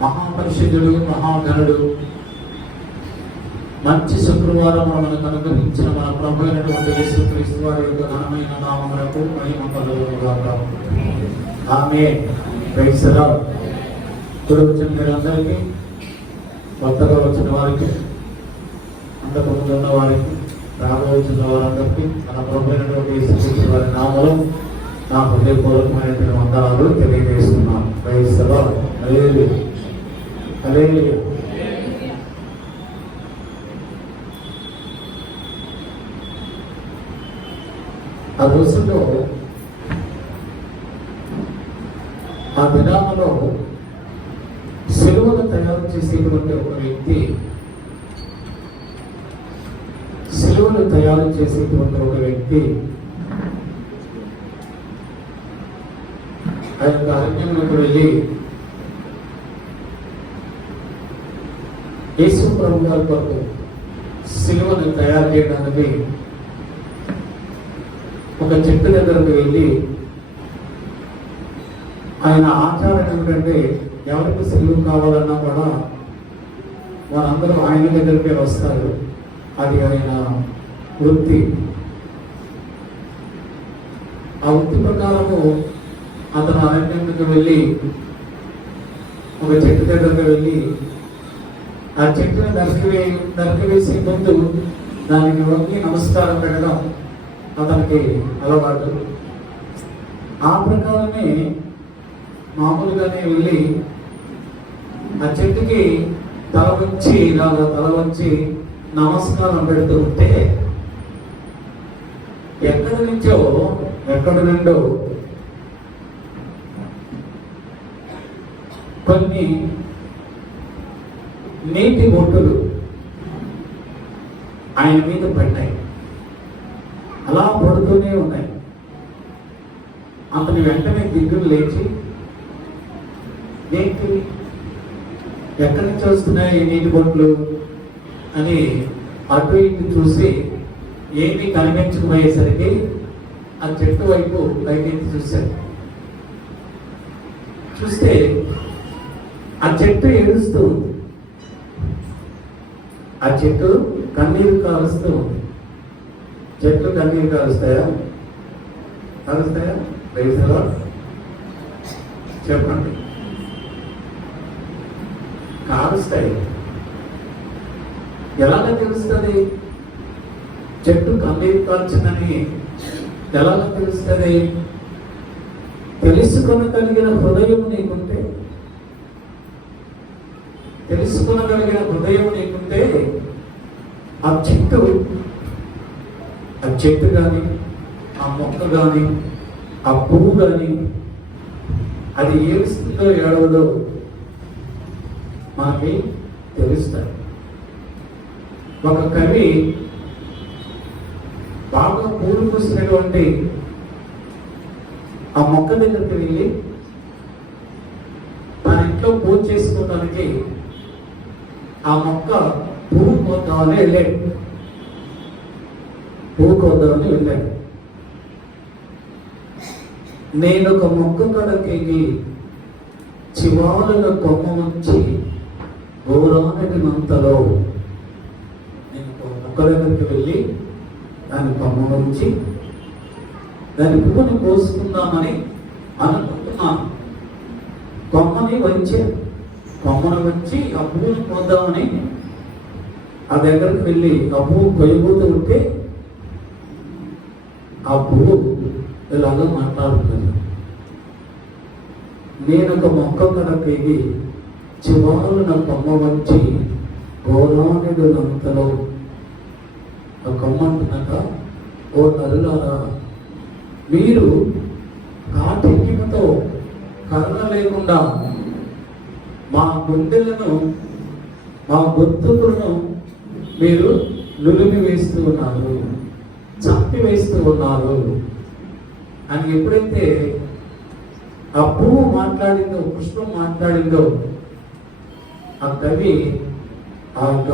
మహాపరిషుద్ధుడు, మహాగణుడు, మంచి శుక్రవారం మనకు అనుగ్రహించిన మన ప్రభు అయినటువంటి యేసుక్రీస్తు వారి యొక్క ఘనమైన నామమునకు మహిమ కలుగునుగాక. ఆమేన్. Praise the lord. ఇప్పుడు వచ్చిన మీరందరికీ, కొత్తగా వచ్చిన వారికి, అంతకుముందు ఉన్న వారికి, రాబోతున్న వారందరికీ మన ప్రభు అయినటువంటి యేసుక్రీస్తు వారి నామములో నా హృదయపూర్వకమైనటువంటి వందనాలు తెలియజేస్తున్నాను. Praise the lord. Hallelujah, hallelujah. ఆ రోజుల్లో, ఆ దినాలలో సిలువను తయారు చేసేటువంటి ఒక వ్యక్తి, సిలువను తయారు చేసేటువంటి ఒక వ్యక్తి ఆ యొక్క అరణ్యంలోకి వెళ్ళి యేసు ప్రభు గారి కొరకు సిలువను తయారు చేయడానికి ఒక చెట్టు దగ్గరకు వెళ్ళి, ఆయన ఆచారం ఏమిటంటే ఎవరికి సిలువ కావాలన్నా కూడా వారందరూ ఆయన దగ్గరికే వస్తారు. అది ఆయన వృత్తి. ఆ వృత్తి ప్రకారము అతను అరణ్యంకి వెళ్ళి ఒక చెట్టు దగ్గరకు వెళ్ళి ఆ చెట్టును నరికివేసే ముందు దానికి వంగి నమస్కారం పెట్టడం అతనికి అలవాటు. ఆ ప్రకారమే మామూలుగానే వెళ్ళి ఆ చెట్టుకి తల వంచి నమస్కారం పెడుతూ ఉంటే ఎక్కడి నుండో కొన్ని నీటి బొట్టులు ఆయన మీద పడ్డాయి. అలా పడుతూనే ఉన్నాయి. అతని వెంటనే దిగ్గులు లేచి, ఏంటి, ఎక్కడి నుంచి వస్తున్నాయి ఈ నీటి బొట్లు అని అటు ఇటు చూసి ఏమీ కనిపించకపోయేసరికి ఆ చెట్టు వైపు పైకెత్తి చూశారు. చూస్తే ఆ చెట్టు ఏడుస్తూ ఉంది. ఆ చెట్టు కన్నీరు కాలుస్తూ ఉంది. చెట్లు కన్నీరు కాలుస్తాయా? Praise the lord. చెప్పండి. కాలుస్తాయి. ఎలాగ తెలుస్తుంది? చెట్టు కన్నీరు కాల్చిందని ఎలాగ తెలుస్తుంది? తెలుసుకోగలిగిన హృదయం నీకుంటే, ఆ చెట్టు కానీ, ఆ మొక్క కానీ, ఆ పువ్వు కానీ అది ఏడుస్తుందో ఏడవదో మనకి తెలుస్తాయి. ఒక కవి బాగా పూలు పూసినటువంటి ఆ మొక్క దగ్గరికి వెళ్ళి మన ఇంట్లో పూజ చేసుకోవడానికి ఆ మొక్క పువ్వు కోద్దామని వెళ్ళాడు. నేను ఒక మొక్క కడకేగి చివాలుల కొమ్మ వచ్చి గౌరవనంతలో నేను ఒక మొక్క దగ్గరికి వెళ్ళి దాని కొమ్మ వచ్చి దాని పువ్వుని కోసుకుందామని అనుకుంటున్నాను. కొమ్మను వచ్చి ఆ పువ్వుని కోద్దామని ఆ దగ్గరికి వెళ్ళి ఆ పువ్వు కొయ్యబోతూ ఉంటే ఆ పువ్వు ఇలాగా మాట్లాడుతుంది. నేను ఒక మొక్క కడకేగి చివాలు నా కొమ్మ వచ్చి గౌరవనంతలో ఆ కొమ్మ అంటున్నాక, ఓ నరులారా, మీరు కాఠిన్యముతో కరుణ లేకుండా మా గుండెలను, మా గొంతులను మీరు నులిమి వేస్తూ ఉన్నారు, చంపి వేస్తూ ఉన్నారు అని ఎప్పుడైతే ఆ పువ్వు మాట్లాడిందో, పుష్పం మాట్లాడిందో, ఆ కవి ఆ యొక్క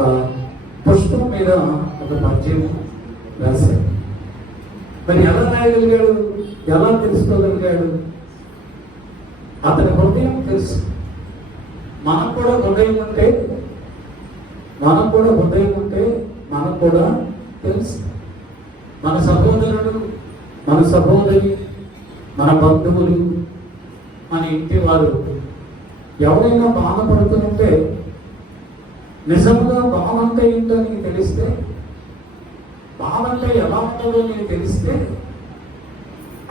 పుష్పం మీద ఒక పద్యం రాశాడు. మరి ఎలా రాయగలిగాడు? ఎలా తెలుసుకోగలిగాడు? అతని హృదయం తెలుసు. మనకు కూడా హృదయం ఉంటే మనకు కూడా తెలుసు. మన సహోదరుడు, మన సహోదరి, మన బంధువులు, మన ఇంటి వారు ఎవరైనా బాధపడుతుంటే, నిజంగా బాధ అంటే ఏంటో నీకు తెలిస్తే, బాధ అంటే ఎలా ఉంటుందో నీకు తెలిస్తే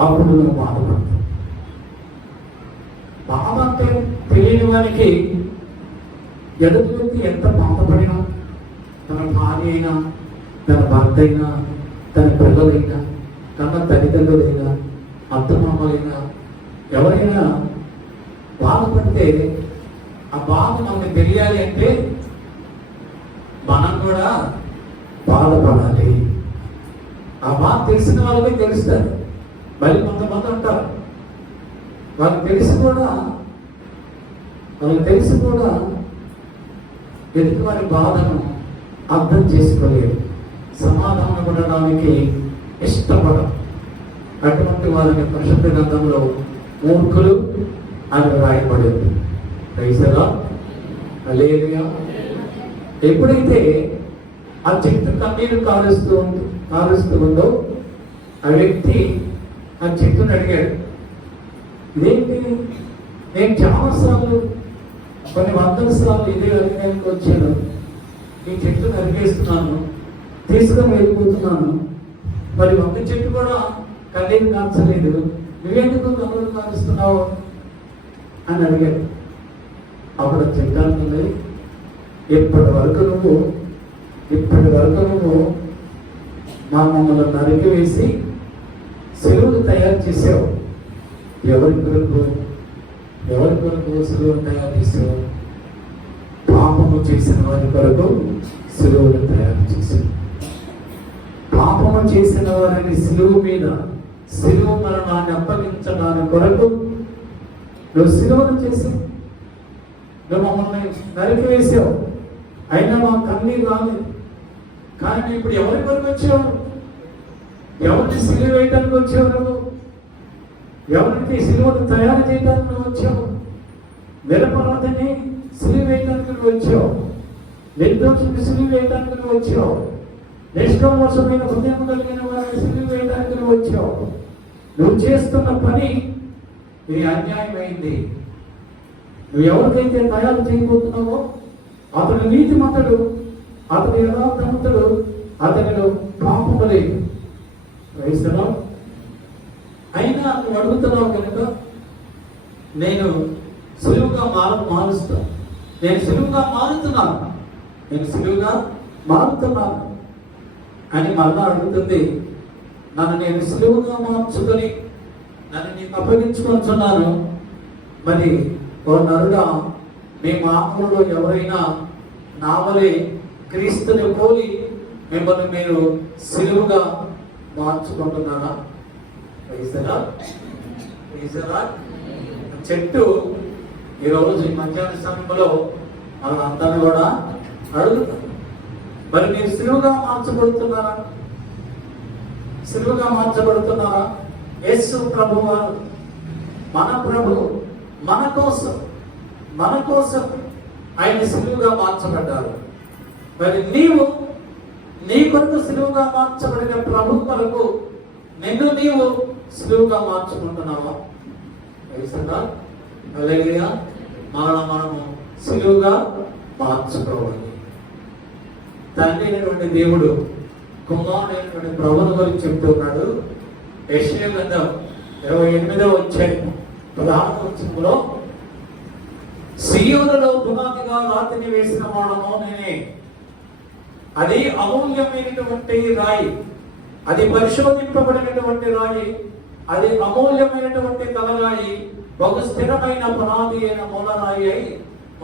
అప్పుడు నువ్వు బాధపడతావు. బాధ అంటే తెలియని వారికి ఎదుటి వ్యక్తి ఎంత బాధపడినా, తన భార్య అయినా, తన భర్త అయినా, తన పిల్లలైనా, తన తల్లిదండ్రులైనా, అత్తమామలైనా, ఎవరైనా బాధపడితే ఆ బాధ మనకు తెలియాలి అంటే మనం కూడా బాధపడాలి. ఆ బాధ తెలిసిన వాళ్ళకి తెలుస్తారు. మరి కొంతమంది ఉంటారు, వాళ్ళకి తెలిసి కూడా ఎదుటి వారి బాధను అర్థం చేసుకోలేరు, సమాధానపడడానికి ఇష్టపడరు. అటువంటి వారిని పరిశుద్ధ గ్రంథంలో మూర్ఖులు అని రాయబడింది. ప్రైజలా హల్లెలూయా. ఎప్పుడైతే ఆ చెట్టు కన్నీరు కారుస్తూ ఉందో ఆ వ్యక్తి ఆ చెట్టును అడిగాడు, ఇదేంటి, నేను చాలాసార్లు, కొన్ని వందల సార్లు ఇదే అడిగానికి వచ్చాను, ఈ చెట్టును అరిగేస్తున్నాను, తీసుకొని వెళ్ళిపోతున్నాను, మరి వంద చెట్టు కూడా కన్నీరు కాల్చలేదు, నువ్వెందుకు కన్నీరు కాలుస్తున్నావు అని అడిగాడు. అప్పుడు చెట్టు అంటుంది, ఇప్పటి వరకు నువ్వు మమ్మల్ని నరికి వేసి సెలవులు తయారు చేసావు. ఎవరి కొరకు సెలవులు తయారు చేసావు? పాపము చేసిన వారి కొరకు సెలవులు తయారు చేసావు. పాపము చేసిన వారిని సిలువ మరణాన్ని అప్పగించడానికి కొరకు నువ్వు సిలువను చేసావు. నువ్వు మమ్మల్ని నరికి వేసావు, అయినా మా కన్నీరు రాలేదు. కానీ ఇప్పుడు ఎవరి కొరకు వచ్చావు? ఎవరిని సిలువ వేయడానికి వచ్చావు? నువ్వు ఎవరికి సిలువను తయారు చేయడానికి నువ్వు వచ్చావు? నిరపరాధిని సిలువ వేయడానికి నువ్వు వచ్చావు, నిర్దోషిని సిలువ వేయడానికి నువ్వు వచ్చావు, నిష్కల్మషమైన హృదయం కలిగిన వారిని సిలువ వేయడానికి నువ్వు వచ్చావు. నువ్వు చేస్తున్న పని ఇది అన్యాయమైంది. నువ్వు ఎవరికైతే తయారు చేయబోతున్నావో అతను నీతిమంతుడు, అతని యథార్థవంతుడు, అతనిలో పాపము లేదు. క్రైస్తవం అయినా నువ్వు అడుగుతున్నావు కనుక నేను సులువుగా మారుస్తున్నాను అని మళ్ళా అడుగుతుంది. నన్ను నేను సులువుగా మార్చుకొని నన్ను నీకు అప్పగించుకుంటున్నాను. మరి ఓ నరుడా, మీ మామూలు ఎవరైనా నావలే క్రీస్తుని పోలి మిమ్మల్ని మీరు సిలువుగా మార్చుకుంటున్నారా? చెట్టు ఈరోజు ఈ మధ్యాహ్న సమయంలో వాళ్ళందరూ కూడా అడుగుతారు, మరి మీరు సిలువుగా మార్చబడుతున్నారా? యేసు ప్రభు వారు, మన ప్రభు, మన కోసం ఆయన సిలువుగా మార్చబడ్డారు. మరి నీ కొరకు సిలువుగా మార్చబడిన ప్రభు కొరకు నీవు సిలువుగా మార్చుకుంటున్నావా? హల్లెలూయా. మనము సిలువుగా మార్చుకోవాలి. తండ్రి అయినటువంటి దేవుడు కుమారుడైనటువంటి ప్రభువుల గురించి చెప్తున్నాడు. యెషయా గ్రంథం 28వ అధ్యాయం 16వ వచనంలో, సీయోనులో పునాదిగా రాతిని వేసిన వాడను నేనే, అది అమూల్యమైనటువంటి రాయి, అది పరిశోధింపబడినటువంటి రాయి, అది అమూల్యమైనటువంటి తలరాయి, బహు స్థిరమైన పునాది అయిన మూలరాయి అయి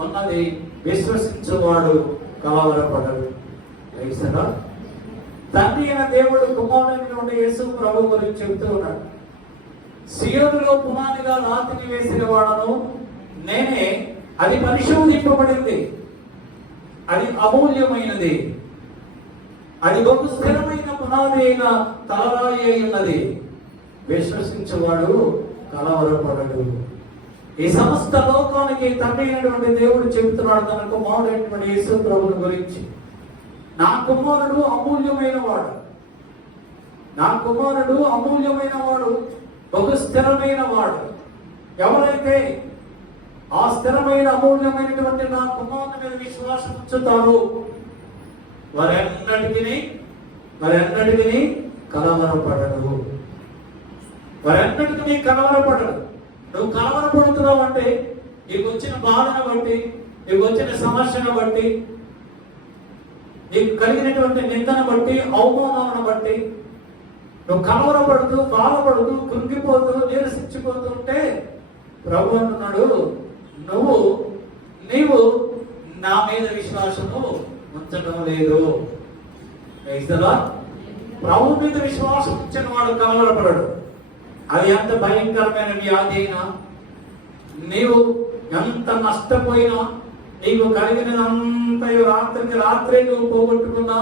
ఉన్నది, విశ్వసించువాడు కలవరపడడు. తండ్రి అయిన దేవుడు కుమారుడైనటువంటి యేసు ప్రభు గురించి చెబుతూ ఉన్నాడు. సీయోనులో పునాదిగా రాతిని వేసిన వాడను నేనే, అది పరిశోధింపబడింది, అది అమూల్యమైనది, అది బహు స్థిరమైన పునాది అయిన తలరాయి అయి ఉన్నది, విశ్వసించేవాడు కలవరపడడు. ఈ సమస్త లోకానికి తండ్రి అయినటువంటి దేవుడు చెబుతున్నాడు తన కుమారుడైనటువంటి యేసు ప్రభువుని గురించి. నా కుమారుడు అమూల్యమైన వాడు, నా కుమారుడు అమూల్యమైన వాడు, బహు స్థిరమైన వాడు. ఎవరైతే ఆ స్థిరమైన అమూల్యమైనటువంటి నా కుమారుని మీద విశ్వాసం ఉంచుతారో వారెన్నటికి కలవరపడడు. వారెన్నటికీ కలవరపడడు. నువ్వు కలవరపడుతున్నావు అంటే నీకు వచ్చిన బాధను బట్టి, నీకు వచ్చిన సమస్యను బట్టి, నీకు కలిగినటువంటి నిందను బట్టి, అవమానాలను బట్టి నువ్వు కలవరపడుతూ, బాధపడుతూ, కృంగిపోతూ, నీరసించిపోతూ ఉంటే ప్రభు అంటున్నాడు, నీవు నా మీద విశ్వాసము ఉంచడం లేదు. ప్రభు మీద విశ్వాసం ఉంచిన వాడు కలవరపడడు. అది ఎంత భయంకరమైన వ్యాధి అయినా, నీవు ఎంత నష్టపోయినా, నీకు కలిగినంత రాత్రికి రాత్రే నువ్వు పోగొట్టుకున్నా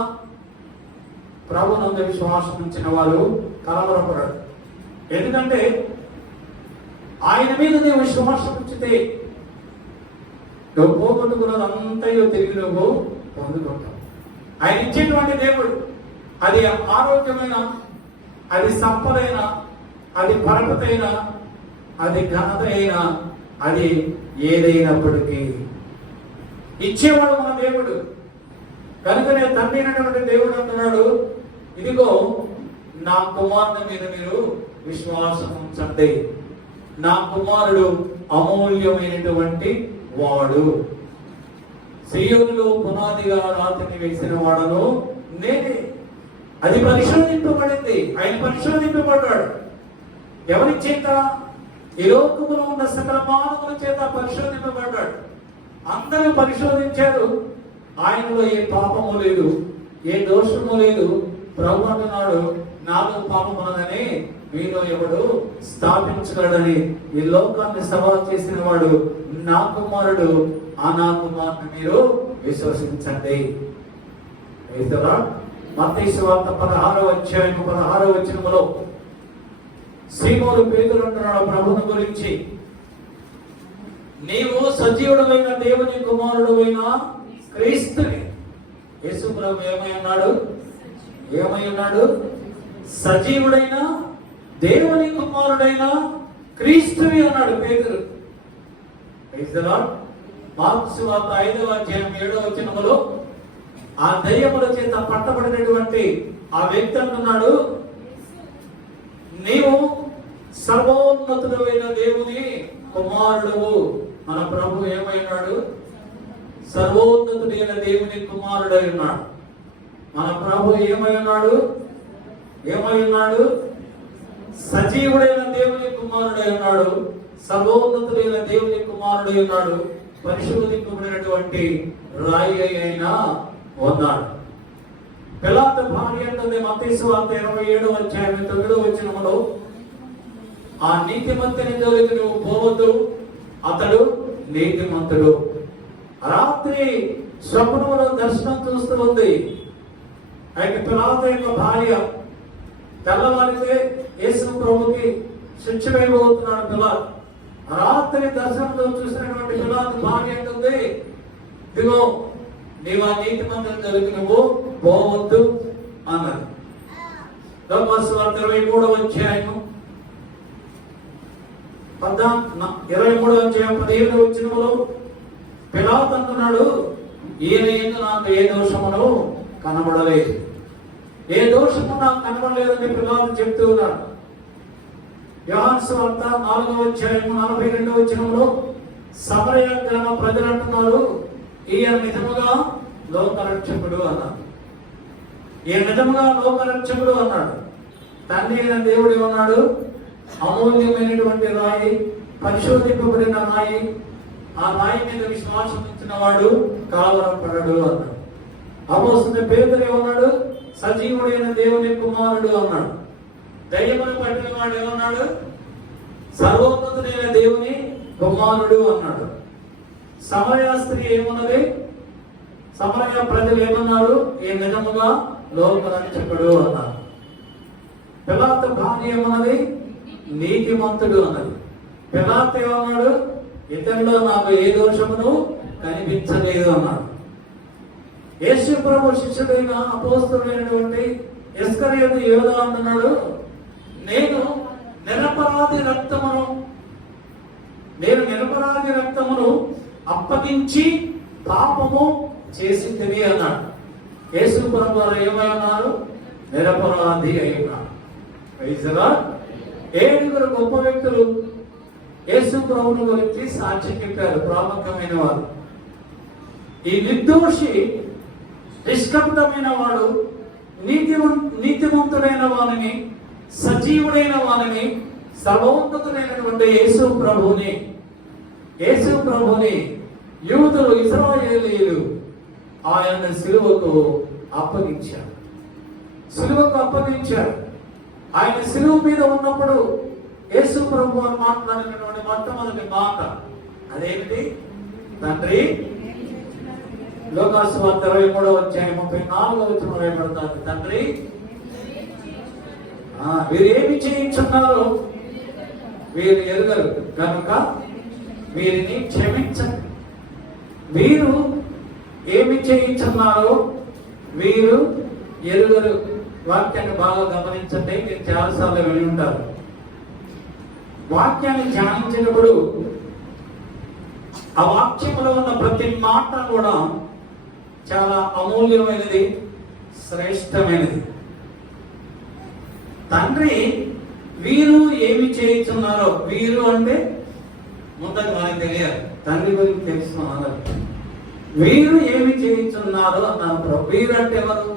ప్రభు నందు విశ్వాసం ఉంచిన వాడు కలవరపడడు. ఎందుకంటే ఆయన మీద నీవు విశ్వాసం ఉంచితే నువ్వు పోగొట్టుకున్నదంతయో తిరిగి నువ్వు పొందుకుంటావు. ఆయన ఇచ్చేటువంటి దేవుడు, అది ఆరోగ్యమైన, అది సంపదైన, అది పరపతైన, అది ఘనత అయినా, అది ఏదైనప్పటికీ ఇచ్చేవాడు మన దేవుడు. కనుకనే తండ్రి అయినటువంటి దేవుడు అంటున్నాడు, ఇదిగో నా కుమారుని మీద మీరు విశ్వాసం ఉంచండి. నా కుమారుడు అమూల్యమైనటువంటి వాడు, సియోనులో పునాదిగా రాతిని వేసిన వాడను నేనే. అది పరిశోధింపబడింది, ఆయన పరిశోధింపబడ్డాడు. ఎవరి చేత? ఈ లోకములో ఉన్న సకల మానవుల చేత పరిశోధింపబడ్డాడు. అందరూ పరిశోధించారు, ఆయనలో ఏ పాపము లేదు, ఏ దోషము లేదు. ప్రభు అంటున్నాడు, నాలో పాపం ఉన్నదని మీలో ఎవడు స్థాపించగలడని. ఈ లోకాన్ని సవాల్ చేసిన వాడు నా కుమారుడు, ఆ నా కుమారుని మీరు విశ్వసించండి. మత్తయి సువార్త 16వ అధ్యాయం 16వ వచనములో సీమోను పేతురు అంటున్నాడు ప్రభువుని గురించి, నీవు సజీవుడైన దేవుని కుమారుడైన క్రీస్తుని. యేసు ప్రభు ఏమై ఉన్నాడు? సజీవుడైన దేవుని కుమారుడైన క్రీస్తుని అన్నాడు పేతురు. మార్కు సువార్త 5వ అధ్యాయం 7వ వచనములో ఆ దయ్యముల చేత పట్టబడినటువంటి ఆ వ్యక్తి అంటున్నాడు, నీవు సర్వోన్నతుడైన దేవుని కుమారుడు. మన ప్రభు ఏమైనాడు? సర్వోన్నతుడైన దేవుని కుమారుడై ఉన్నాడు. మన ప్రభు ఏమై ఉన్నాడు? సజీవుడైన దేవుని కుమారుడై ఉన్నాడు, సర్వోన్నతుడైన దేవుని కుమారుడై ఉన్నాడు, పరిశోధింపబడినటువంటి రాయి అయినా ఉన్నాడు. పిలాతు భార్య అంటుంది మత్తయి సువార్త 27వ అధ్యాయం 9వ వచనములో, ఆ నీతిమంతుని జోలికి నువ్వు పోవద్దు, అతడు నీతిమంతుడు. రాత్రి స్వప్నంలో దర్శనం చూస్తూ ఉంది. అయితే పిలాతు యొక్క భార్య తెల్లవారితే యేసు ప్రభుకి శిక్ష వేయబోతున్నాడు పిలాతు. రాత్రి దర్శనంలో చూసినటువంటి పిలాతు భార్య అంటుంది, ఇదిగో నీవు ఆ నీతిమంతుని జోలికి నువ్వు పోవద్దు అన్నది. లోకాసు వార్త 23వ అధ్యాయం 23వ అధ్యాయం 15వ వచనములో పిలాతు అంటున్నాడు, ఈయన యందు నాకు ఏ దోషమును కనబడలేదు, ఏ దోషము నాకు కనబడలేదని పిలాతు చెప్తూ ఉన్నాడు. యోహాను సువార్త 4వ అధ్యాయం 42వ వచనములో సమరయ గ్రామ ప్రజలు అంటున్నారు, ఈయన నిజముగా లోకరక్షకుడు అన్నాడు. ఈయన నిజముగా లోకరక్షకుడు అన్నాడు. తండ్రి అయిన దేవుడు ఉన్నాడు, అమూల్యమైనటువంటి రాయి, పరిశోధింపబడిన రాయి, ఆ రాయి మీద విశ్వాసం ఇచ్చిన వాడు కలవరపడడు అన్నాడు. అపోస్తలుడైన పేతురు ఏమన్నాడు? సజీవుడైన దేవుని కుమారుడు అన్నాడు. దయ్యమును పట్టిన వాడు ఏమన్నాడు? సర్వోన్నతుడైన దేవుని కుమారుడు అన్నాడు. సమరయ స్త్రీ ఏమన్నది? సమరయ ప్రజలు ఏమన్నారు? ఏ నిజముగా లోకరక్షకుడు అన్నారు. పిలాతు భార్య ఏమన్నది? నీతిమంతుడు అన్నది. పిలాతు ఏమన్నాడు? ఇతనిలో నాకు ఏ దోషమును కనిపించలేదు అన్నాడు. యేసు ప్రభు శిష్యుడైన అపోస్తలుడైనటువంటి ఇస్కరియోతు యూదా అంటున్నాడు, నేను నిరపరాధి రక్తమును అప్పగించి పాపము చేసింది అన్నాడు. యేసు ప్రభు వారు ఏమన్నారు? నిరపరాధి అయినాడు. ఏడుగురు గొప్ప వ్యక్తులు యేసు ప్రభువుని గురించి సాక్ష్యం చెప్పారు, ప్రాముఖ్యమైన వారు. ఈ నిర్దోషి, నిష్కపటమైన వాడు, నీతిమంతుడైన వానిని, సజీవుడైన వానిని, సర్వోన్నతుడైనటువంటి యేసు ప్రభుని యూదులు, ఇశ్రాయేలీయులు ఆయన సిలువకు అప్పగించారు. ఆయన సిలువ మీద ఉన్నప్పుడు యేసు ప్రభు అని మాట్లాడినటువంటి మొట్టమొదటి మాట అదేమిటి? తండ్రి, లోకాసు వార్త 23:34 రాయబడతారు, తండ్రి వీరు ఏమి చేయించున్నారో వీరు ఎరుగరు కనుక వీరిని క్షమించండి. వీరు ఏమి చేయించున్నారో వీరు ఎరుగరు. వాక్యాన్ని బాగా గమనించండి. మీరు చాలాసార్లు విని ఉంటారు. వాక్యాన్ని ధ్యానించినప్పుడు ఆ వాక్యంలో ఉన్న ప్రతి మాట కూడా చాలా అమూల్యమైనది, శ్రేష్టమైనది. తండ్రి వీరు ఏమి చేయించున్నారో, వీరు అంటే ముందుకు మనకు తెలియాలి, తండ్రి గురించి తెలుసుకున్నారు. వీరు ఏమి చేయించున్నారో అన్నారు. వీరంటే ఎవరు?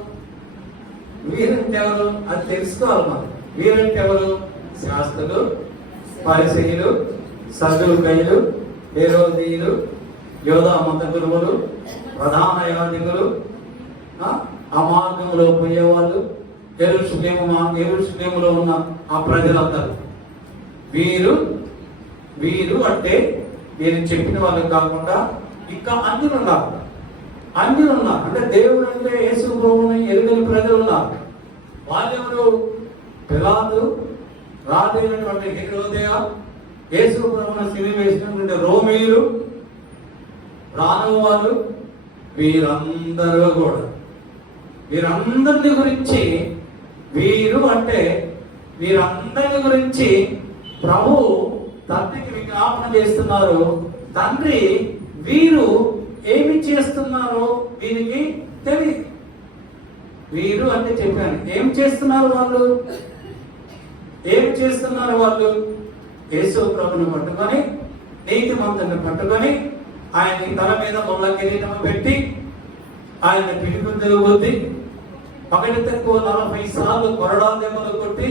అది తెలుసుకోవాలి మనం. వీరంటే ఎవరు? శాస్త్రులు, పరిసయ్యులు, సద్దుకయ్యులు, హేరోదీయులు, యోధా మత గురువులు, ప్రధాన యాజకులు, అమార్గంలో పోయేవాళ్ళు, యెరూషలేములో ఉన్న ఆ ప్రజలందరూ. వీరు అంటే వీరు చెప్పిన వాళ్ళు కాకుండా ఇంకా అన్యులు ఉన్నారు. అంటే దేవుడు అంటే యేసు ప్రభువుని ఎరుగని ప్రజలు ఉన్నారు. వాళ్ళెవరు? పిలాతు, రాజైనటువంటి హేరోదేయ, యేసు ప్రభువుని సిలువ వేసినటువంటి రోమీయులు, రాను వాళ్ళు, వీరందరిని గురించి వీరందరి గురించి ప్రభు తండ్రికి విజ్ఞాపన చేస్తున్నారు. తండ్రి వీరు ఏమి చేస్తున్నారో వీరికి తెలియదు. వీరు అంటే చెప్పాను. ఏమి చేస్తున్నారు వాళ్ళు? యేసు ప్రభుని పట్టుకొని, నీతిమంతుని పట్టుకొని, ఆయన తల మీద ముళ్ళ కిరీటం పెట్టి, ఆయన పిడిగుద్దులు కొద్ది, ఒకటి తక్కువ 40 సార్లు కొరడా దెబ్బలు కొట్టి,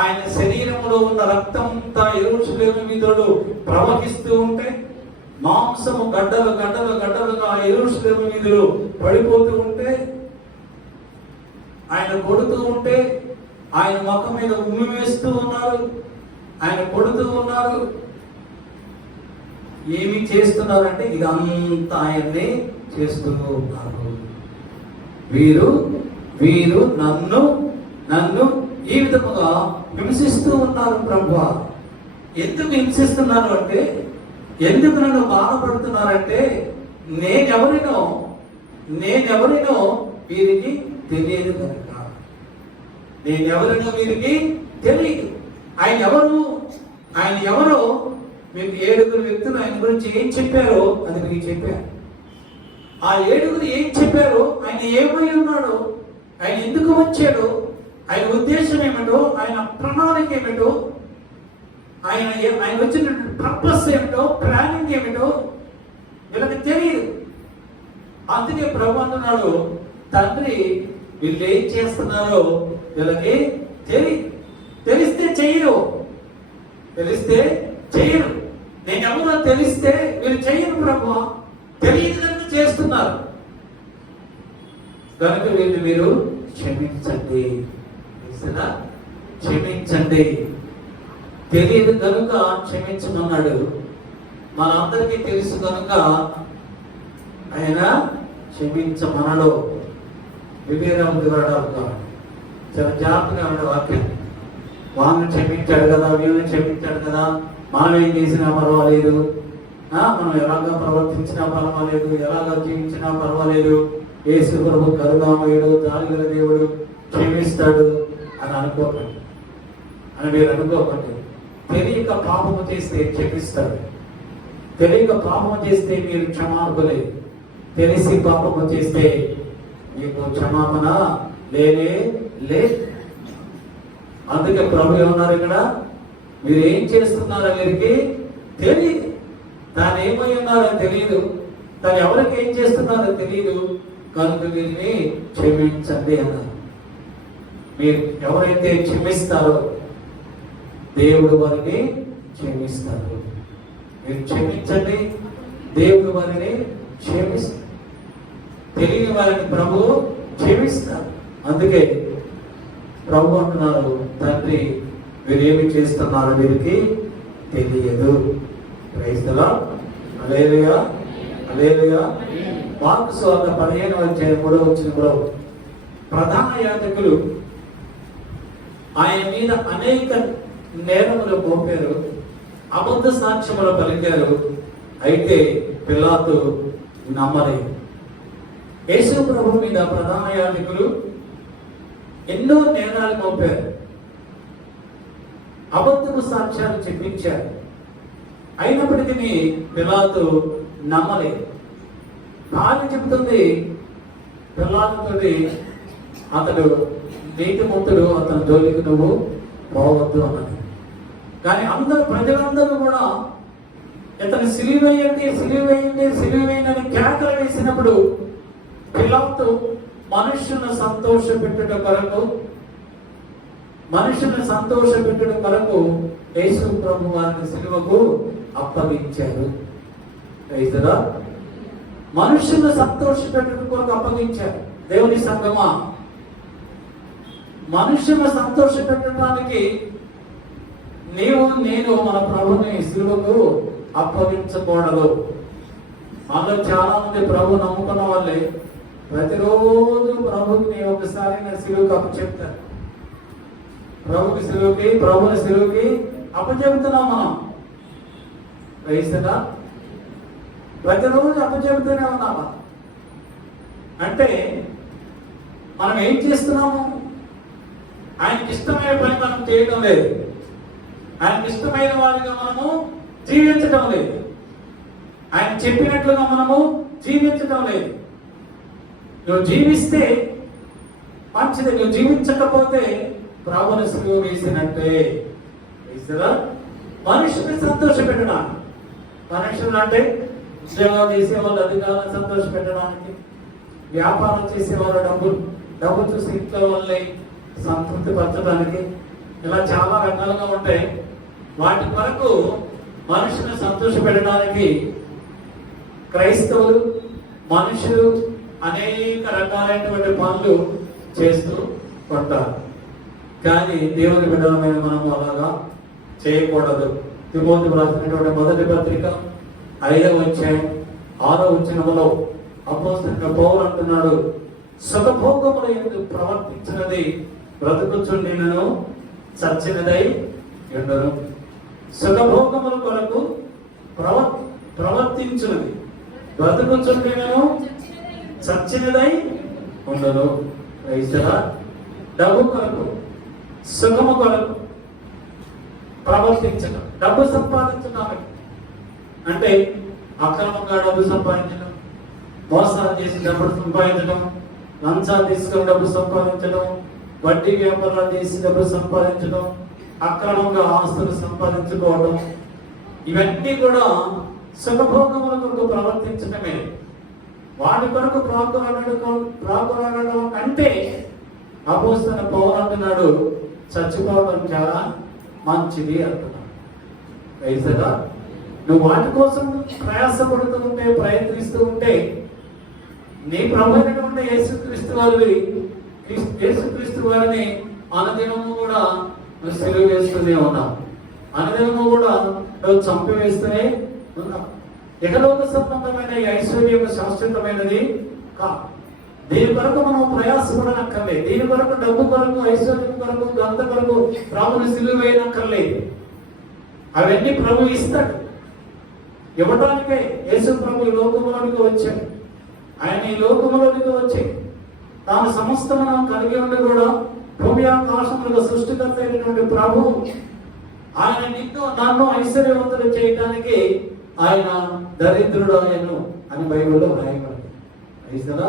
ఆయన శరీరంలో ఉన్న రక్తంతా యెరూషలేము మీదడు ప్రవహిస్తూ ఉంటే, మాంసము గడ్డలుగా యెరూషలేము మీదలు పడిపోతూ ఉంటే, ఆయన కొడుతూ ఉంటే, ఆయన ముఖం మీద ఉమ్మి వేస్తూ ఉన్నారు, ఆయన కొడుతూ ఉన్నారు. ఏమి చేస్తున్నారంటే ఇదంతా ఆయన్ని చేస్తూ ఉన్నారు. వీరు నన్ను ఈ విధముగా హింసిస్తూ ఉన్నారు. ప్రభువా, ఎందుకు హింసిస్తున్నారు అంటే, ఎందుకు నన్ను బాధపడుతున్నారంటే, నేనెవరినో వీరికి తెలియదు కనుక. వీరికి తెలియదు. ఆయన ఎవరో మీకు 7 వ్యక్తులు ఆయన గురించి ఏం చెప్పారో అది మీకు చెప్పారు. ఆ 7 ఏం చెప్పారో, ఆయన ఏమై ఉన్నాడో, ఆయన ఎందుకు వచ్చాడో, ఆయన ఉద్దేశం ఏమిటో, ఆయన ప్రణాళిక ఏమిటో, ఆయన వచ్చిన పర్పస్ ఏమిటో, ప్లానింగ్ ఏమిటో వీళ్ళకి తెలియదు. అందుకే ప్రభు అంటున్నాడు, తండ్రి వీళ్ళు ఏం చేస్తున్నారో వీళ్ళకి తెలిస్తే చెయ్యరు. నేను ఎవరో తెలిస్తే వీళ్ళు చెయ్యరు. ప్రభు తెలియదు కనుక చేస్తున్నారు కనుక వీళ్ళు మీరు క్షమించండి. తెలియదు కనుక క్షమించమన్నాడు. మనందరికీ తెలుసు కనుక ఆయన క్షమించమనడు. వివేరాలు చాలా జాగ్రత్తగా ఉండే వాక్యం. వాళ్ళని క్షమించాడు కదా, వీళ్ళని క్షమించాడు కదా, మనం ఏం చేసినా పర్వాలేదు, మనం ఎలాగా ప్రవర్తించినా పర్వాలేదు, ఎలాగా జీవించినా పర్వాలేదు, యేసు ప్రభు కరుణామయుడు, జాలిగల దేవుడు, క్షమిస్తాడు అని అనుకోకండి, అని మీరు అనుకోకండి. తెలియక పాపము చేస్తే క్షమిస్తాడు. తెలియక పాపము చేస్తే మీరు క్షమార్హులే. తెలిసి పాపము చేస్తే మీకు క్షమాపణ లేనే లేదు. అందుకే ప్రభు ఏమన్నారు ఇక్కడ, మీరు ఏం చేస్తున్నారో వీరికి తెలియదు, తాను ఏమై ఉన్నారో తెలియదు, తాను ఎవరికి ఏం చేస్తున్నారో తెలియదు, కనుక వీరిని క్షమించండి అన్నారు. మీరు ఎవరైతే క్షమిస్తారో దేవుడు వారిని క్షమిస్తారు. మీరు క్షమించండి, దేవుడు వారిని క్షమిస్తారు. తెలియని వారిని ప్రభు క్షమిస్తారు. అందుకే ప్రభు అంటున్నారు, తండ్రి వీరేమి చేస్తున్నారో వీరికి తెలియదు. Praise the lord. Hallelujah, hallelujah. Mark సువార్త 15:3 ప్రధాన యాజకులు ఆయన మీద అనేక నేరములు మోపారు, అబద్ధ సాక్ష్యములు పలికారు. అయితే పిలాతు నమ్మలేదు. యేసు ప్రభు మీద ప్రధాన యాజకులు ఎన్నో నేరాలు మోపారు, అబద్ధపు సాక్ష్యాలు చెప్పించారు. అయినప్పటికీ పిలాతు నమ్మలేదు. భార్య చెబుతుంది పిలాతుతోటి, అతడు నీతిమంతుడు, అతని జోలికి నువ్వు పోవద్దు అన్నది. కానీ ప్రజలందరూ కూడా ఇతను సిలువేయండి, సిలువేయండి, సిలువేయండి అని కేకలు వేసినప్పుడు పిలాతు మనుషులను సంతోషపెట్టుట కొరకు యేసు ప్రభు వారిని సిలువకు అప్పగించారు. మనుషులను సంతోషపెట్టుట కొరకు అప్పగించారు. దేవుని సంగమా, మనుషులను సంతోషపెట్టడానికి నేను మన ప్రభుని సిలువకు అప్పగించకూడదు. మనలో చాలా మంది ప్రభు నమ్ముకున్న వాళ్ళే ప్రతిరోజు ప్రభుని ఒకసారి సిలువకు అప్పచెప్తారు. ప్రభుని సిలువకి అప్పచెప్తున్నాం మనం. రైతుగా ప్రతిరోజు అప్పచెప్తూనే ఉన్నామా అంటే మనం ఏం చేస్తున్నాము? ఆయనకి ఇష్టమైన పని మనం చేయడం లేదు, ఆయనకి ఇష్టమైన వారిగా మనము జీవించడం లేదు, ఆయన చెప్పినట్లుగా మనము జీవించడం లేదు. నువ్వు జీవిస్తే మంచిది, నువ్వు జీవించకపోతే ప్రభుని సిలువ వేసినట్టే. మనుషుల్ని సంతోష పెట్టడానికి, మనుషులు అంటే ఉద్యోగాలు చేసేవాళ్ళు అధికారులను సంతోష పెట్టడానికి, వ్యాపారం చేసేవాళ్ళు డబ్బు చూసి ఇంట్లో వాళ్ళని సంతృప్తి పరచడానికి, ఇలా చాలా రకాలుగా ఉంటాయి. వాటి కొరకు మనుషులను సంతోష పెట్టడానికి క్రైస్తవులు, మనుషులు అనేక రకాలైనటువంటి పనులు చేస్తూ ఉంటారు. కానీ దేవుని బిడ్డలమైన మనము అలాగా చేయకూడదు. తిమోతికి రాసినటువంటి మొదటి పత్రిక 5వ అధ్యాయం 6వ వచనములో అపోస్తలుడైన పౌలు అంటున్నాడు, సుఖభోగముల యందు ప్రవర్తించినది బ్రతుకుచుండినను చచ్చినదై ఉండను. సుఖభోగముల కొరకు ప్రవర్తించినది బ్రతుకుచుండినను చచ్చినదై ఉండను. డబ్బు కొరకు, సుఖము కొరకు ప్రవర్తించడం, డబ్బు సంపాదించడం అంటే అక్రమంగా డబ్బు సంపాదించడం, మోసాలు చేసి డబ్బు సంపాదించడం, లంచాలు తీసుకొని డబ్బు సంపాదించడం, వడ్డీ వ్యాపారాలు చేసి డబ్బు సంపాదించడం, అక్రమంగా ఆస్తులు సంపాదించుకోవడం, ఇవన్నీ కూడా సుఖభోగముల కొరకు ప్రవర్తించడమే. వాటి కొరకు ప్రాకులాడడం అంటే అపోస్తలుడైన పౌలు అంటున్నాడు, చచ్చిపోవడం చాలా మంచిది అంటున్నాడు. అయితేగా నువ్వు వాటి కోసం ప్రయాసపడుతూ ఉంటే, ప్రయత్నిస్తూ ఉంటే, నీ ప్రభు అయినటువంటి యేసుక్రీస్తు వారిని అనుదినము కూడా నువ్వు సిలువ వేస్తూనే ఉన్నావు, అనుదినము కూడా నువ్వు చంపివేస్తూనే ఉన్నావు. ఇహలోక సంబంధమైన ఈ ఐశ్వర్యం శాశ్వతమైనది కాదు. దీని కొరకు మనం ప్రయాసపడనక్కర్లేదు. దీని కొరకు డబ్బు కొరకు, ఐశ్వర్యం కొరకు, గంత కొరకు ప్రభుని సిలువ వేయనక్కర్లేదు. అవన్నీ ప్రభు ఇస్తాడు. ఇవ్వడానికే యేసు ప్రభు ఈ లోకంలోనికి వచ్చాడు. ఆయన ఈ లోకంలోనికి వచ్చి తాను సమస్తమును కలిగి ఉండి కూడా భూమి ఆకాశములకు సృష్టికర్త అయినటువంటి ప్రభు ఆయన నిన్ను నన్ను ఐశ్వర్యవంతులు చేయడానికి ఆయన దరిద్రుడు ఆయను అని బైబిల్లో రాయబడింది. అయిసరా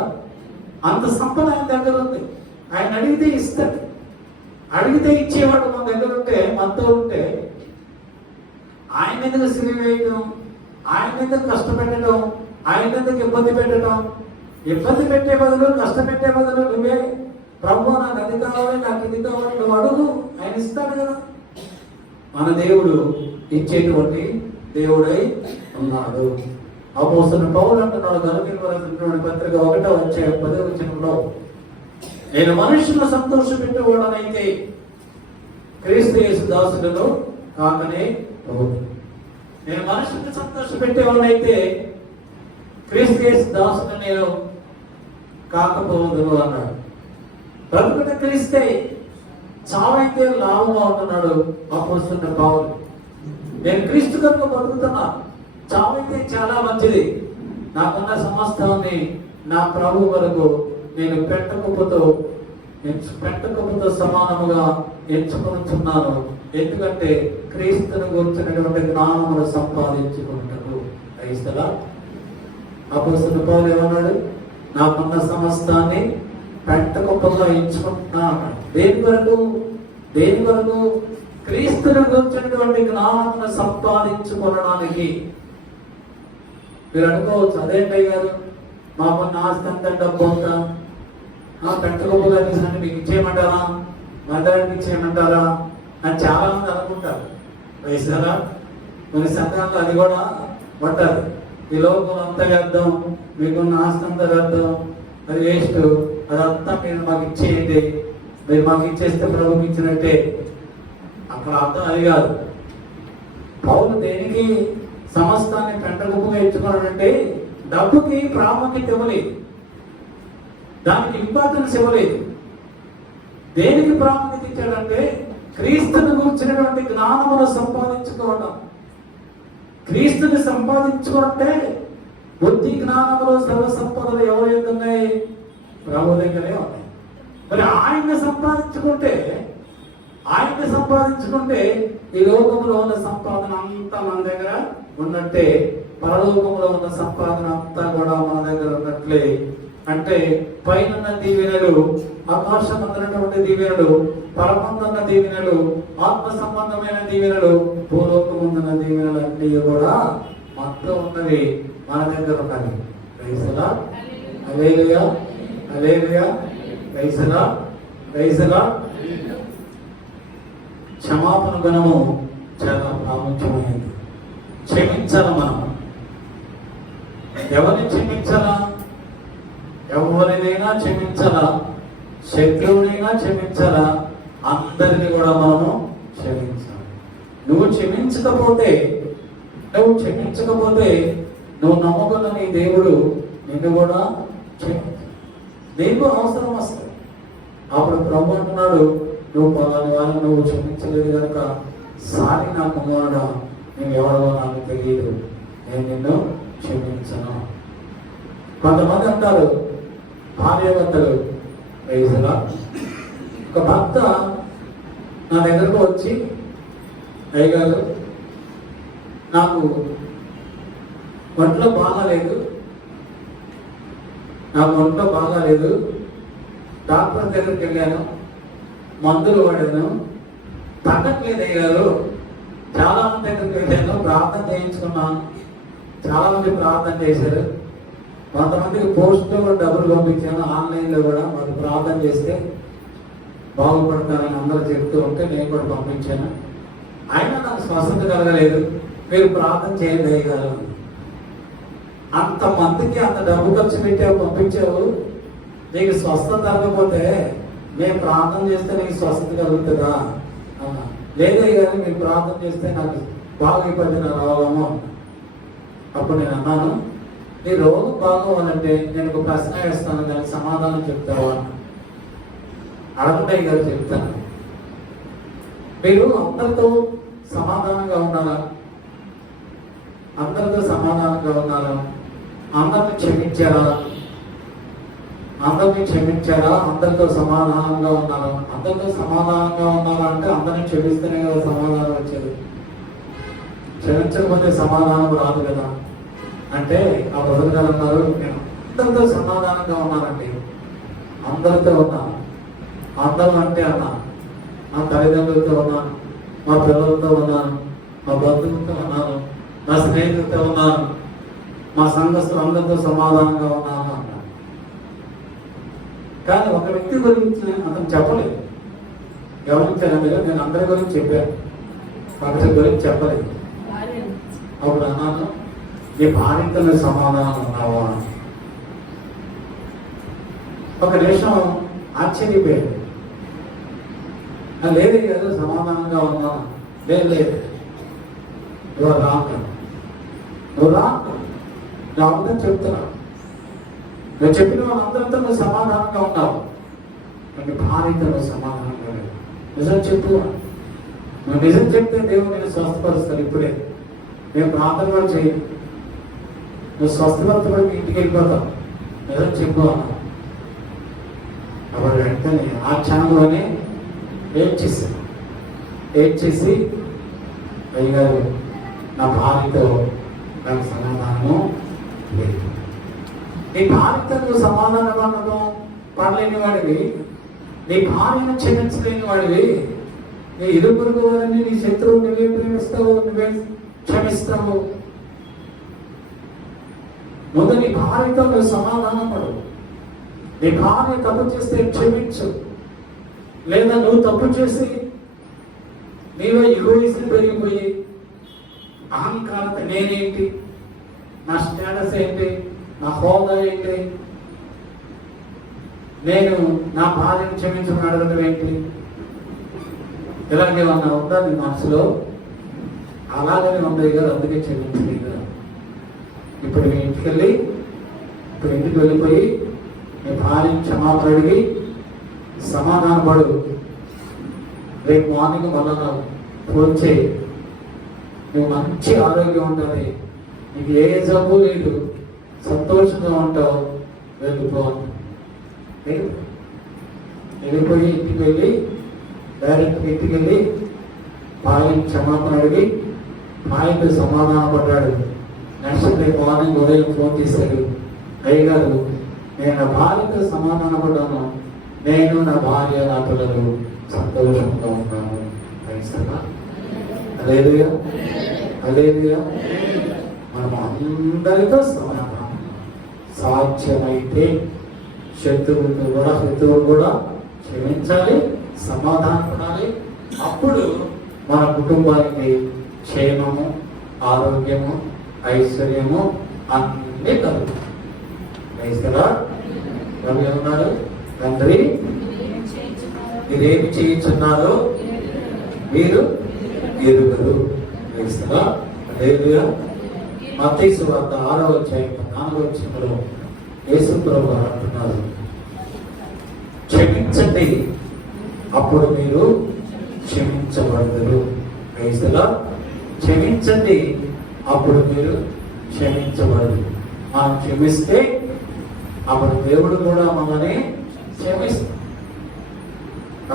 అంత సంపద ఆయన దగ్గర ఉంది. ఆయన అడిగితే ఇస్తాడు. అడిగితే ఇచ్చేవాడు మన దగ్గర ఉంటే, మనతో ఉంటే ఆయన ఎందుకు సిరి వేయడం, ఆయన ఎందుకు కష్టపెట్టడం, ఆయన ఎందుకు ఇబ్బంది పెట్టడం? ఇబ్బంది పెట్టే బదులు, కష్టపెట్టే బదులు నువ్వే ప్రభు నాకు అది కావాలి, నాకు ఇది కావాలి నువ్వు అడుగు, ఆయన ఇస్తాడు కదా. మన దేవుడు ఇచ్చేటువంటి దేవుడై ఉన్నాడు. అపోస్తలుడైన పౌలు అంటున్నాడు గలతీయులకు రాసినటువంటి పత్రిక 1వ అధ్యాయం 10వ వచనంలో, నేను మనుషులను సంతోషపెట్టేవాడనైతే క్రీస్తు యేసు దాసులను కాకనే పోదు. నేను మనుషులను సంతోషపెట్టేవాడైతే క్రీస్తు యేసు దాసులను నేను కాకపోదు అన్నాడు. బ్రతుకుట క్రీస్తే, చావైతే లాభంగా ఉంటున్నాడు అపోస్తలుడైన పౌలు. నేను క్రీస్తు కనుక బతుకుతున్నా, చావైతే చాలా మంచిది. నాకున్న సమస్తాన్ని నా ప్రభు వరకు నేను పెట్టకపోతే సమానముగా ఎంచుకొనుచున్నాను. ఎందుకంటే క్రీస్తును గురించినటువంటి జ్ఞానమును సంపాదించుకుంటాడు. క్రైస్తలా అపోస్తలుడైన పౌలు ఏమన్నాడు? నాకున్న సమస్తాన్ని పెట్టకపోతే ఎంచుకుంటున్నాను. దేని వరకు? క్రీస్తును గురించినటువంటి జ్ఞానమును సంపాదించుకోవడానికి. మీరు అనుకోవచ్చు, అదేంటయ్య గారు మాకున్న ఆస్తి అంతా డబ్బు అంతా పెట్టకపోతే మీకు ఇచ్చేయమంటారా, మందిరానికి ఇచ్చేయమంటారా అని చాలా మంది అనుకుంటారు. వయసురా కొన్ని సంఘాల్లో అది కూడా పట్టారు. ఈ లోపల అంతా చేద్దాం, మీకున్న ఆస్తి అంతా చేద్దాం, అది వేస్ట్, అదంతా మీరు మాకు ఇచ్చేయండి, మీరు మాకు ఇచ్చేస్తే ప్రభుకి ఇచ్చినట్టే. అక్కడ అర్థం అది కాదు. పౌలు దేనికి సమస్తాన్ని పెంటగుప్పుగా ఇచ్చుకోవాలంటే డబ్బుకి ప్రాముఖ్యత ఇవ్వలేదు, దానికి ఇంపార్టెన్స్ ఇవ్వలేదు. దేనికి ప్రాముఖ్యత ఇచ్చాడంటే క్రీస్తుని గురించినటువంటి జ్ఞానమును సంపాదించుకోవడం. క్రీస్తుని సంపాదించుకుంటే బుద్ధి జ్ఞానములు సర్వ సంపదలు ఎవరి యొక్క ఉన్నాయి? ప్రభు దగ్గరే ఉన్నాయి. మరి ఆయన్ని సంపాదించుకుంటే ఈ లోకంలో ఉన్న సంపాదన అంతా మన దగ్గర ఉన్నట్టే, పరలోకంలో ఉన్న సంపాదన అంతా కూడా మన దగ్గర ఉన్నట్లే. అంటే పైన దీవెనలు, ఆకాశం అందనటువంటి దీవెనలు, పరమందున్న దీవెనలు, ఆత్మ సంబంధమైన దీవెనలు, భూలోకం ఉన్న దీవెనలు అన్నీ కూడా మొత్తం ఉన్నవి మన దగ్గర ఉన్నవి. ప్రైజ్లా హల్లెలూయా, హల్లెలూయా, ప్రైజ్లా. క్షమాపణ గుణము చాలా ప్రాముఖ్యమైనది. క్షమించాల. మనం ఎవరిని క్షమించాలా? ఎవరినైనా క్షమించాలా, శత్రువునైనా క్షమించాలా, అందరినీ కూడా మనము క్షమించాలి. నువ్వు క్షమించకపోతే నువ్వు నమ్ముకున్న నీ దేవుడు నిన్ను కూడా నీకు అవసరం వస్తుంది. అప్పుడు ప్రభు అంటున్నాడు, నువ్వు పలాని వాళ్ళని నువ్వు క్షమించలేదు కనుక సారి నా కుమారుడా, నేను ఎవరో నాకు తెలియదు, నేను నిన్ను క్షమించను. కొంతమంది అంటారు భార్యాభర్తలు, ఒక భర్త నా దగ్గరకు వచ్చి, అయ్యగారు నాకు ఒంట్లో బాగాలేదు, డాక్టర్ దగ్గరికి వెళ్ళాను, మందులు వాడాను, తగ్గట్లేదు అయ్యారు, చాలా మంది దగ్గరికి వెళ్ళాను, ప్రార్థన చేయించుకున్నాను, చాలా మంది ప్రార్థన చేశారు, కొంతమందికి పోస్ట్లో డబ్బులు పంపించాను, ఆన్లైన్లో కూడా వాళ్ళు ప్రార్థన చేస్తే బాగుపడతారని అందరూ చెప్తూ ఉంటే నేను కూడా పంపించాను. అయినా నాకు స్వస్థత కలగలేదు, మీరు ప్రార్థన చేయండి అయ్యగారు. అంతమందికి అంత డబ్బు ఖర్చు పెట్టావు, పంపించావు, నీకు స్వస్థత కలగకపోతే మేము ప్రార్థన చేస్తే నీకు స్వస్థత కలుగుతుందా? లేదే కానీ మీరు ప్రార్థన చేస్తే నాకు బాగైపోయింది నా రోగము. అప్పుడు నేను అన్నాను, నీ రోగం బాగోవాలంటే నేను ఒక ప్రశ్న వేస్తాను, దానికి సమాధానం చెప్తావా? అడగండి గారు చెప్తాను. మీరు అందరితో సమాధానంగా ఉన్నారా? అందరితో సమాధానంగా ఉన్నారా? అందరిని క్షమించారా? అందరితో సమాధానంగా ఉన్నారా? అందరితో సమాధానంగా ఉన్నారా అంటే అందరిని క్షమిస్తేనే కదా సమాధానం వచ్చేది. క్షమించకపోతే సమాధానం రాదు కదా. అంటే ఆ బ్రదర్ గారు అన్నారు, నేను అందరితో సమాధానంగా ఉన్నానండి, అందరితో ఉన్నాను. అందరూ అంటే అన్నా, మా తల్లిదండ్రులతో ఉన్నాను, మా పిల్లలతో ఉన్నాను, మా బంధువులతో ఉన్నాను, నా స్నేహితులతో ఉన్నాను, మా సంఘస్థులు అందరితో సమాధానంగా ఉన్నాను అన్నాను. కానీ ఒక వ్యక్తి గురించి అతను చెప్పలేదు. గమనించాను, నేను అందరి గురించి చెప్పాను, ఒకరి గురించి చెప్పలేదు. అప్పుడు అన్నాను, నీ భార్యతో సమాధానం ఉన్నావా? ఒక నిమిషం ఆశ్చర్యపోయాడు. లేదు ఏదో సమాధానంగా ఉన్నా. లేదు నువ్వు రాదని చెప్తున్నా. నేను చెప్పిన వాళ్ళందరితో నువ్వు సమాధానంగా ఉన్నావు, నీ భార్యతో నువ్వు సమాధానంగా లేదు. నిజం చెప్పు. నువ్వు నిజం చెప్తే దేవుడు నేను స్వస్థపరుస్తాను. ఇప్పుడే నేను ప్రార్థన కూడా చేయి, నువ్వు స్వస్థపరచబడి మీ ఇంటికి వెళ్ళిపోతావు. నిజం చెప్పు అన్నా. అప్పుడు వెంటనే ఆ క్షణంలోనే ఏడ్చేసి అయ్యగారు, నా భార్యతో నాకు సమాధానము లేదు. నీ భార్యతో నువ్వు సమాధానం పడలేని వాడివి, నీ భార్యను క్షమించలేని వాడివి, నీ ఇరుపురుగు వారిని, నీ శత్రువు నువ్వే ప్రేమిస్తావు, నువ్వే క్షమిస్తావు. ముందు నీ భార్యతో నువ్వు సమాధానం పడు. నీ భార్య తప్పు చేస్తే క్షమించు. లేదా నువ్వు తప్పు చేసి నీలో ఈగోయిజం పెరిగిపోయి అహంకారత, నేనేంటి, నా స్టేటస్ ఏంటి, నా హోదా ఏంటి, నేను నా భార్యను క్షమించమని అడగడం ఏంటి, ఇలాంటివన్నా ఉందా నీ మనసులో? అలాగనే ఉంది కదా, అందుకే క్షమించలేదు కదా. ఇప్పుడు మీ ఇంటికి వెళ్ళిపోయి నీ భార్యను క్షమాపణ అడిగి సమాధానపడు. రేపు మార్నింగ్ మళ్ళా నాకు ఫోన్ చేయి. నువ్వు మంచి ఆరోగ్యం ఉంటుంది, నీకు ఏ జబ్బు లేదు, సంతోషంగా ఉంటావు, వెళ్ళిపోయి ఇంటికి వెళ్ళి డైరెక్ట్ ఇంటికి వెళ్ళి భార్యను క్షమాపణ అడిగి భార్యతో సమాధానం పడ్డాడు. నెక్స్ట్ డే మార్నింగ్ ఉదయం ఫోన్ చేశాడు, అయ్యగారు నేను నా భార్యతో సమాధాన పడ్డాను, నేను నా భార్య నా పిల్లలు సంతోషంగా ఉన్నాను. అలేదుగా మనం అందరితో సమాధానం. సాధ్యమైతే శత్రువులు కూడా క్షమించాలి, సమాధానం పడాలి. అప్పుడు మన కుటుంబానికి క్షేమము, ఆరోగ్యము, ఐశ్వర్యము అన్నీ కలుగుతాయి. రవి ఉన్నారు, తండ్రి మీరేమి చేయించున్నారో మీరు ఎరుగరు. మత్తయి సువార్త 6వ అధ్యాయం 4వ వచనంలో యేసు ప్రభువు అంటున్నారు, క్షమించండి అప్పుడు మీరు క్షమించబడతారు. క్షమించండి అప్పుడు మీరు క్షమించబడరు. మనం క్షమిస్తే అప్పుడు దేవుడు కూడా మనల్ని క్షమిస్తాడు.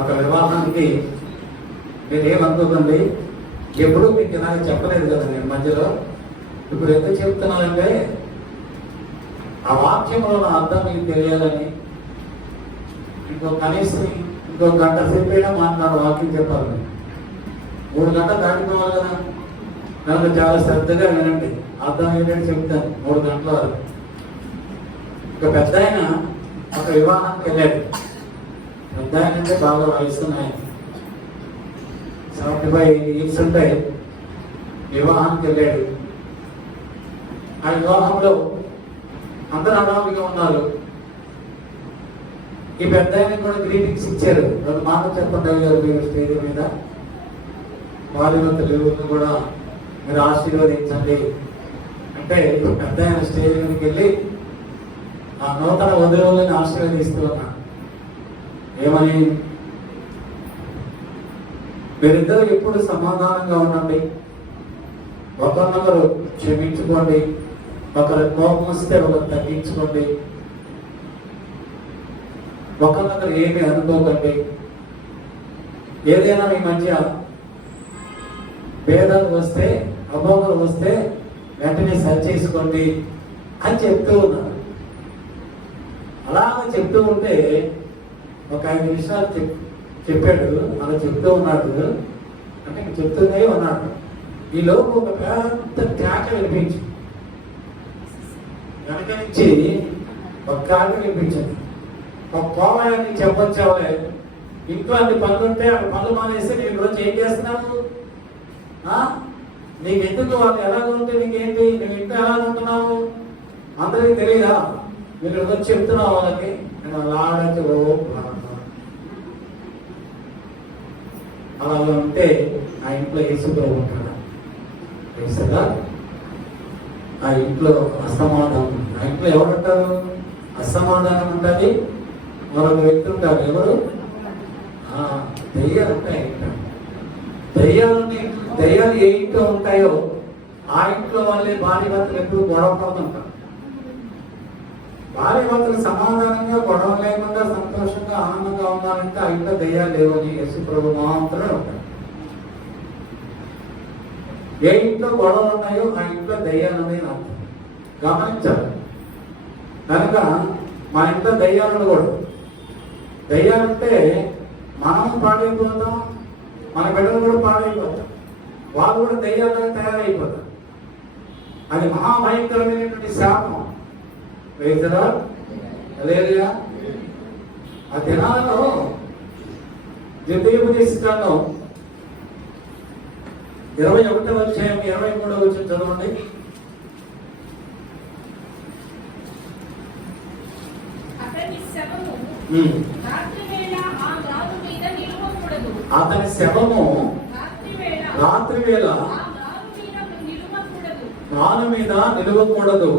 ఒక వివాహానికి మీరేమనుకోకండి, ఎప్పుడు మీకు ఇలాగ చెప్పలేదు కదా నేను మధ్యలో. ఇప్పుడు ఎందుకు చెప్తున్నానంటే ఆ వాక్యంలో నా అర్థం మీకు తెలియాలని. కనీసం ఇంకో గంట సేపు అయినా మాట్లాడు వాక్యం చెప్పాలి. 3 గంటలు దాటిపోవాలి కదా. నన్ను చాలా శ్రద్ధగా వినండి, అర్థం ఏంటంటే చెప్తాను. 3 గంటల వరకు ఒక పెద్ద ఆయన ఒక వివాహానికి వెళ్ళాడు. పెద్ద ఆయన అంటే బాగా వయసున్నాయి, 75 years ఉంటాయి. వివాహానికి వెళ్ళాడు. ఆ వివాహంలో అందరూ అడావిగా ఉన్నారు. ఈ పెద్ద ఆయన కూడా గ్రీటింగ్స్ ఇచ్చారు. 2 మాటలు చెప్పండి గారు మీరు స్టేజ్ మీద, వారిలో తెలుగుని కూడా మీరు ఆశీర్వదించండి అంటే పెద్ద ఆయన స్టేజ్ మీదకి వెళ్ళి ఆ నూతన వధువులను ఆశీర్వదిస్తూ ఉన్నాడు. ఏమని? మీరిద్దరు ఎప్పుడు సమాధానంగా ఉండండి. ఒకరినొకరు క్షమించుకోండి. ఒకరి కోపం వస్తే ఒకరు తగ్గించుకోండి. ఒకరినొకరు ఏమి అనుకోకండి. ఏదైనా మీ మధ్య భేదాలు వస్తే, అభోగాలు వస్తే వెంటనే సరి చేసుకోండి అని చెప్తూ ఉన్నారు. అలాగ చెప్తూ ఉంటే ఒక 5 నిమిషాలు చెప్పాడు. అలా చెప్తూ ఉన్నాడు. అంటే చెప్తూనే ఉన్నాడు. ఈ లోపు ఒక పెద్ద కేక వినిపించి వెనక నుంచి ఒక కేక వినిపించింది. ఒక కోవాలని చెప్పొచ్చావులే, ఇంట్లో అన్ని పనులు ఉంటే ఆ పనులు మానేస్తే నేను రోజు ఏం చేస్తున్నావు? నీకు ఎందుకు వాళ్ళు ఎలాగ ఉంటే నీకేంటి? నువ్వు ఇంట్లో ఎలా ఉంటున్నావు అందరికీ తెలియదా? మీరు వచ్చి చెప్తున్నావు వాళ్ళకి. నేను అలాంటి అలా ఉంటే ఆ ఇంట్లో యేసుప్రభు ఉంటాడు. ఆ ఇంట్లో అసమాధానం, ఆ ఇంట్లో ఎవరుంటారు? అసమాధానం ఉంటుంది. మరొక వ్యక్తి ఉంటారు. ఎవరు? దయ్యాలు ఉంటాయి. దయ్యాలు ఏ ఇంట్లో ఉంటాయో ఆ ఇంట్లో వాళ్ళే భార్య భర్తలు ఎప్పుడు గొడవ పడుతుంటారు. భార్య భర్తలు సమాధానంగా గొడవ లేకుండా సంతోషంగా ఆనందంగా ఉన్నారంటే ఆ ఇంట్లో దయ్యాలు లేవని యేసుప్రభు మాత్రమే ఉంటారు. ఏ ఇంట్లో గొడవలు ఉన్నాయో ఆ ఇంట్లో దయ్యాలు అనేది అర్థం గమనించాలి. కనుక మా ఇంట్లో దయ్యాలు కూడా దయ్యాలంటే మనం పాడైపోతాం, మన బిడ్డలు కూడా పాడైపోతాం, వాళ్ళు కూడా దయ్యాలుగా తయారైపోతారు. అది మహాభయంకరమైనటువంటి శాపం. వేదరా లేదా ఆ దినాలలో ద్వితీయోపదేశకాండం 21వ అధ్యాయం 23వ వచనం చదవండి. అతని శవము రాత్రి వేళ రాను మీద నిలవకూడదు.